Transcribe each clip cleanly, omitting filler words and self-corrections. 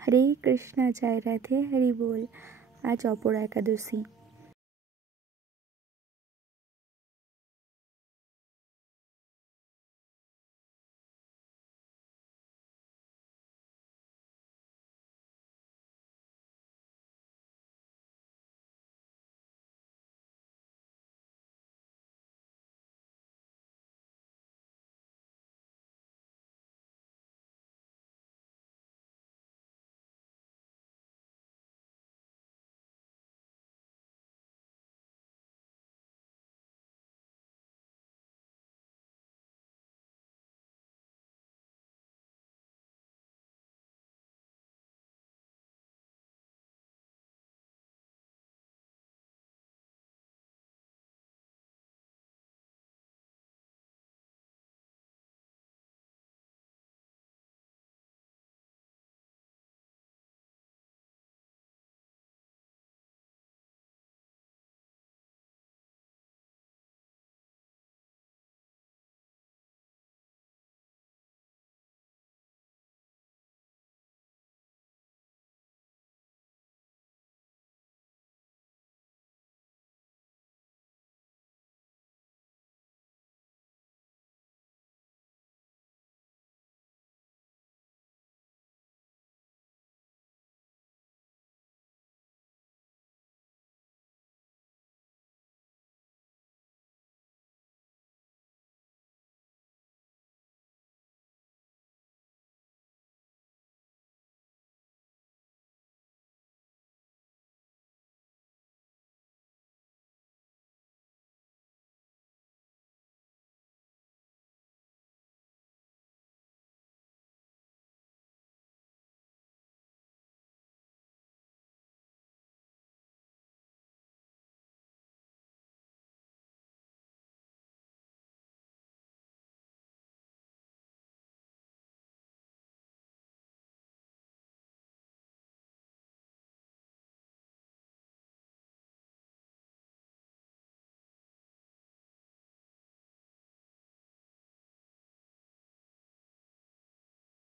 হরে কৃষ্ণ, জয় রাধে, হরি বল। আজ অপরা একাদশী।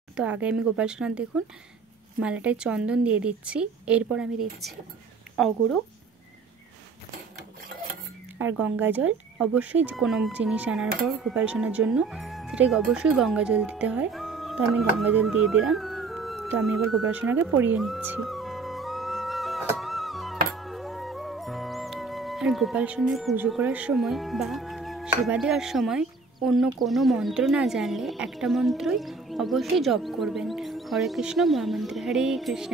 তো আগে আমি গোপাল সোনার দেখুন মালাটায় চন্দন দিয়ে দিচ্ছি। এরপর আমি দিচ্ছি অগুরু আর গঙ্গা জল। অবশ্যই কোনো জিনিস আনার পর গোপাল সোনার জন্য সেটাকে অবশ্যই গঙ্গা জল দিতে হয়। তো আমি গঙ্গা জল দিয়ে দিলাম। তো আমি এবার গোপাল সোনাকে পরিয়ে নিচ্ছি। আর গোপাল সোনার পুজো করার সময় বা সেবা দেওয়ার সময় অন্য কোনো মন্ত্র না জানলে একটা মন্ত্রই অবশ্যই জপ করবেন, হরে কৃষ্ণ মহামন্ত্র, হরে কৃষ্ণ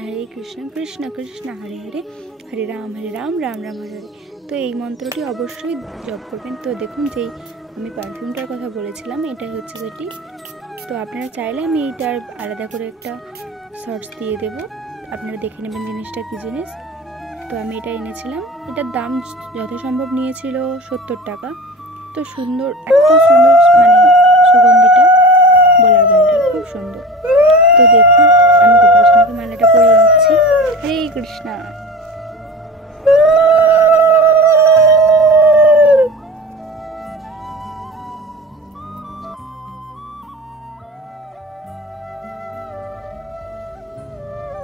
কৃষ্ণ কৃষ্ণ হরে হরে, হরে রাম রাম রাম হরে হরে। তো এই মন্ত্রটি অবশ্যই জপ করবেন। তো দেখুন যেই আমি পারফিউমটার কথা বলেছিলাম এটাই হচ্ছে সেটি। তো আপনারা চাইলে আমি এইটার আলাদা করে একটা শর্টস দিয়ে দেব, আপনারা দেখে নেবেন জিনিসটা কী জিনিস। তো আমি এটা এনেছিলাম, এটার দাম যথাসম্ভব নিয়েছিল 70 টাকা। তো সুন্দর, এত সুন্দর মানে সুগন্ধিটা বলার বাইরে, খুব সুন্দর। তো দেখুন আমি গোপাল সোনাকে মালাটা পরিয়ে নিচ্ছি। হরে কৃষ্ণ।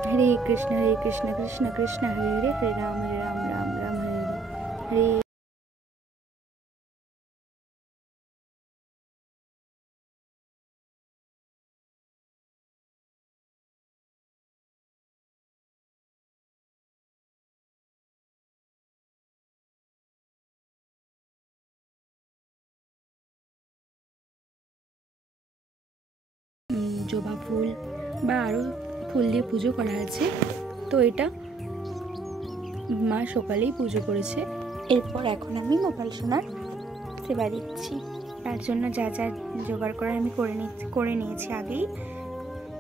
হরে কৃষ্ণ কৃষ্ণ কৃষ্ণ হরে হরে, হরে রাম রাম রাম হরে হরে, হরে। জবা ফুল বা আরও ফুল দিয়ে পুজো করা আছে। তো এটা মা সকালেই পুজো করেছে। এরপর এখন আমি গোপাল সোনার সেবা দিচ্ছি। তার জন্য যা যা জোগাড় করার আমি করে নিয়েছি আগেই।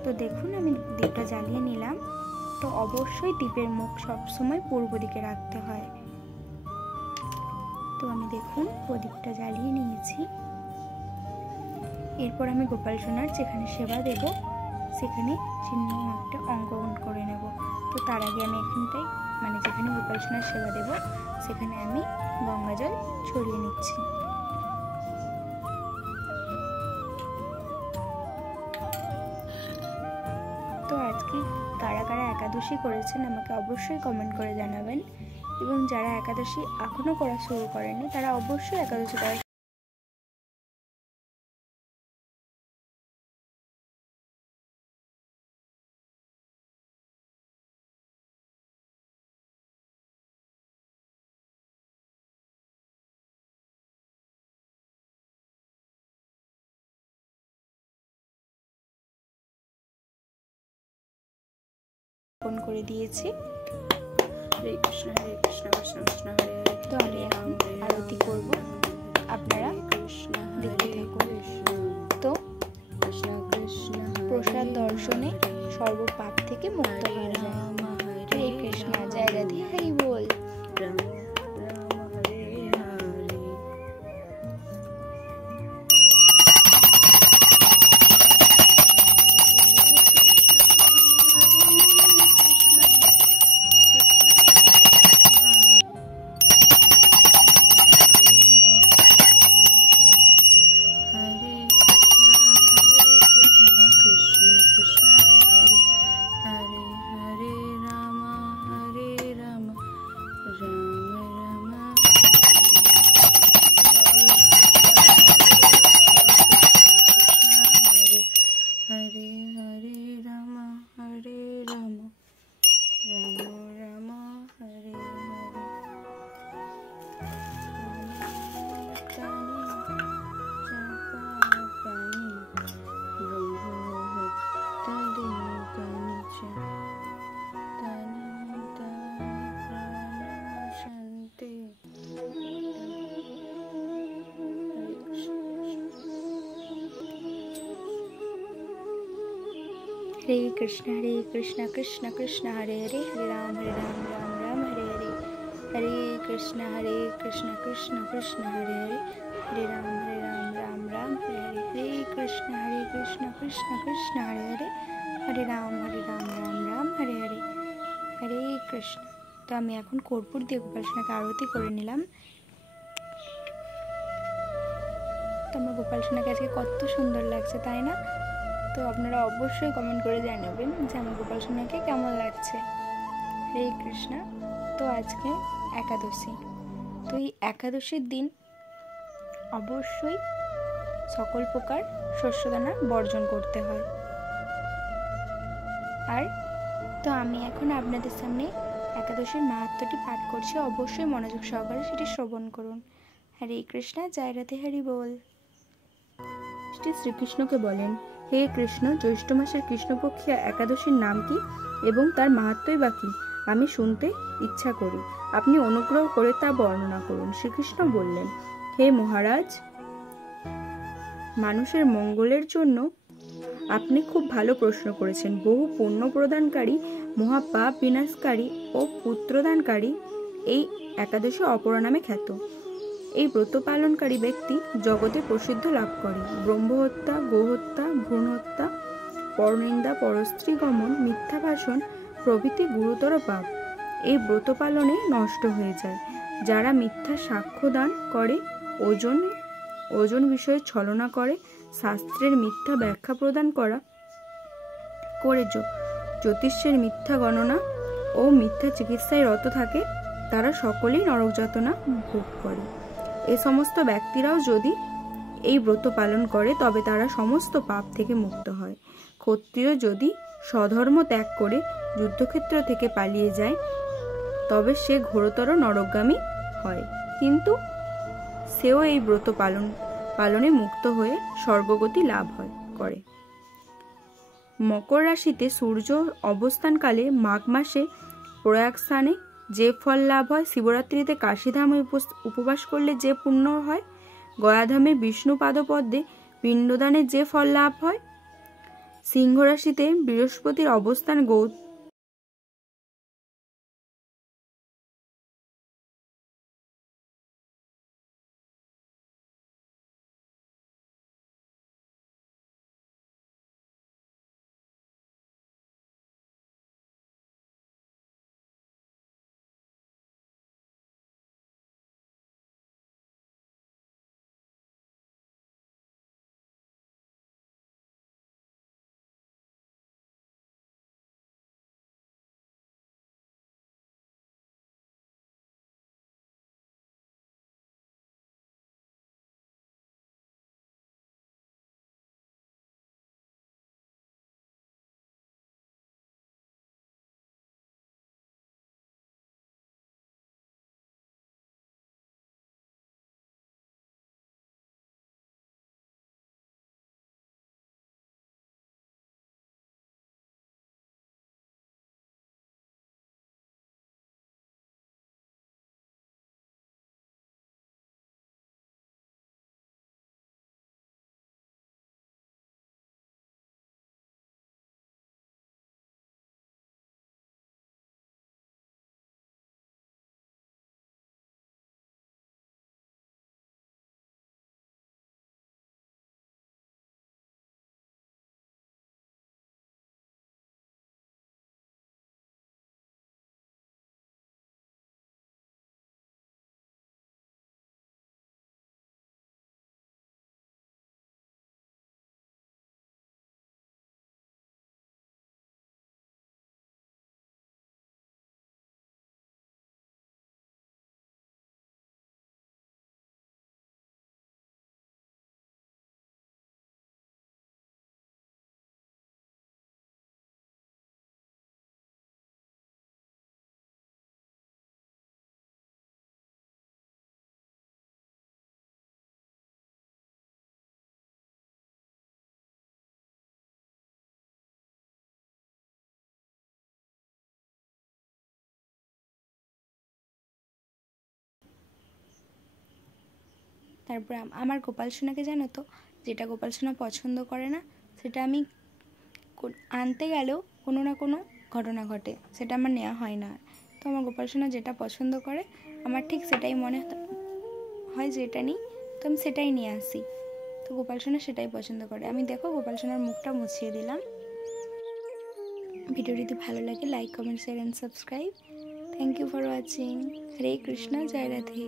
তো দেখুন আমি দীপটা জ্বালিয়ে নিলাম। তো অবশ্যই দীপের মুখ সবসময় পূর্ব দিকে রাখতে হয়। তো আমি দেখুন প্রদীপটা জ্বালিয়ে নিয়েছি। এরপর আমি গোপাল সোনার যেখানে সেবা দেব সেখানে চিহ্ন একটা অঙ্কন করে নেব। তো তার আগে আমি এখানটাই মানে যেখানে গোপাল সোনার সেবা দেব সেখানে আমি গঙ্গা জল ছড়িয়ে নিচ্ছি। তো আজকে কারা কারা একাদশী করেছেন আমাকে অবশ্যই কমেন্ট করে জানাবেন, এবং যারা একাদশী এখনও করা শুরু করেনি তারা অবশ্যই একাদশী করা করে দিয়েছি। হরে কৃষ্ণ কৃষ্ণ কৃষ্ণ হরে হরে। তো আমি এখন আরতি করব, আপনারা দেখতে থাকুন। তো প্রসাদ দর্শনে সর্বপাপ থেকে মুক্ত হয়ে যায়। হরে কৃষ্ণ, জয় রাধে, হরি বল। हरे कृष्ण कृष्ण कृष्ण हरे हरे, हरे राम राम राम हरे हरे। हरे कृष्ण कृष्ण कृष्ण हरे हरे, हरे राम राम राम हरे हरे। हरे कृष्ण कृष्ण कृष्ण हरे हरे, हरे राम राम हरे हरे। हरे कृष्ण। तो আমি এখন কর্পূর দিয়ে গোপাল সোনাকে আরতি করে নিলাম। তো আমার গোপাল সোনাকে আজকে কত সুন্দর লাগছে, তাই না? তো আপনারা অবশ্যই কমেন্ট করে জানাবেন যে আমার গোপাল সোনাকে কেমন লাগছে। হরে কৃষ্ণ। তো আজকে একাদশী, তো এই একাদশীর দিন অবশ্যই সকল প্রকার শস্যদানা বর্জন করতে হয়। আর তো আমি এখন আপনাদের সামনে একাদশীর মাহাত্ম্যটি পাঠ করছি, অবশ্যই মনোযোগ সহকারে সেটি শ্রবণ করুন। হরে কৃষ্ণ, জয় রাধে, হরি বল। শ্রীকৃষ্ণকে বলেন, হে কৃষ্ণ, জ্যৈষ্ঠ মাসের কৃষ্ণপক্ষিয়া একাদশীর নাম কি এবং তার মাহাত্ম্যই বা কি? আমি শুনতে ইচ্ছা করি, আপনি অনুগ্রহ করে তা বর্ণনা করুন। শ্রীকৃষ্ণ বললেন, হে মহারাজ, মানুষের মঙ্গলের জন্য আপনি খুব ভালো প্রশ্ন করেছেন। বহু পুণ্য প্রদানকারী, মহাপাপ বিনাশকারী ও পুত্রদানকারী এই একাদশী অপরা নামে খ্যাত। এই ব্রত পালনকারী ব্যক্তি জগতে প্রসিদ্ধ লাভ করে। ব্রহ্মহত্যা, গোহত্যা, ভ্রূণ হত্যা, পরনিন্দা, পরস্ত্রী গমন, মিথ্যা ভাষণ প্রভৃতি গুরুতর পাপ এই ব্রত পালনে নষ্ট হয়ে যায়। যারা মিথ্যা সাক্ষ্য দান করে, ওজন বিষয়ে ছলনা করে, শাস্ত্রের মিথ্যা ব্যাখ্যা প্রদান করে জ্যোতিষের মিথ্যা গণনা ও মিথ্যা চিকিৎসায় রত থাকে, তারা সকলেই নরক যাতনা ভোগ করে। এ সমস্ত ব্যক্তিরাও যদি এই ব্রত পালন করে তবে তারা সমস্ত পাপ থেকে মুক্ত হয়। ক্ষত্রিয় যদি স্বধর্ম ত্যাগ করে যুদ্ধক্ষেত্র থেকে পালিয়ে যায় তবে সে ঘোরতর নরকগামী হয়, কিন্তু সেও এই ব্রত পালনে মুক্ত হয়ে স্বর্গগতি লাভ করে। মকর রাশিতে সূর্য অবস্থানকালে মাঘ মাসে প্রয়াগ স্থানে যে ফল লাভ হয়, শিবরাত্রিতে কাশীধামে উপবাস করলে যে পুণ্য হয়, গয়াধামে বিষ্ণু পাদপদ্মে পিণ্ডদানে যে ফল লাভ হয়, সিংহ রাশিতে বৃহস্পতির অবস্থান তারপরে আমার গোপাল সোনাকে জানো তো, যেটা গোপাল সোনা পছন্দ করে না সেটা আমি আনতে গেলেও কোনো না কোনো ঘটনা ঘটে, সেটা আমার নেওয়া হয় না। তো আমার গোপাল সোনা যেটা পছন্দ করে আমার ঠিক সেটাই মনে হয় যে এটা নিই, তো আমি সেটাই নিয়ে আসি। তো গোপাল সোনা সেটাই পছন্দ করে। আমি দেখো গোপাল সোনার মুখটা মুছিয়ে দিলাম। ভিডিও যদি ভালো লাগে like comment share and subscribe. Thank you for watching. Hare Krishna, জয় রাধে।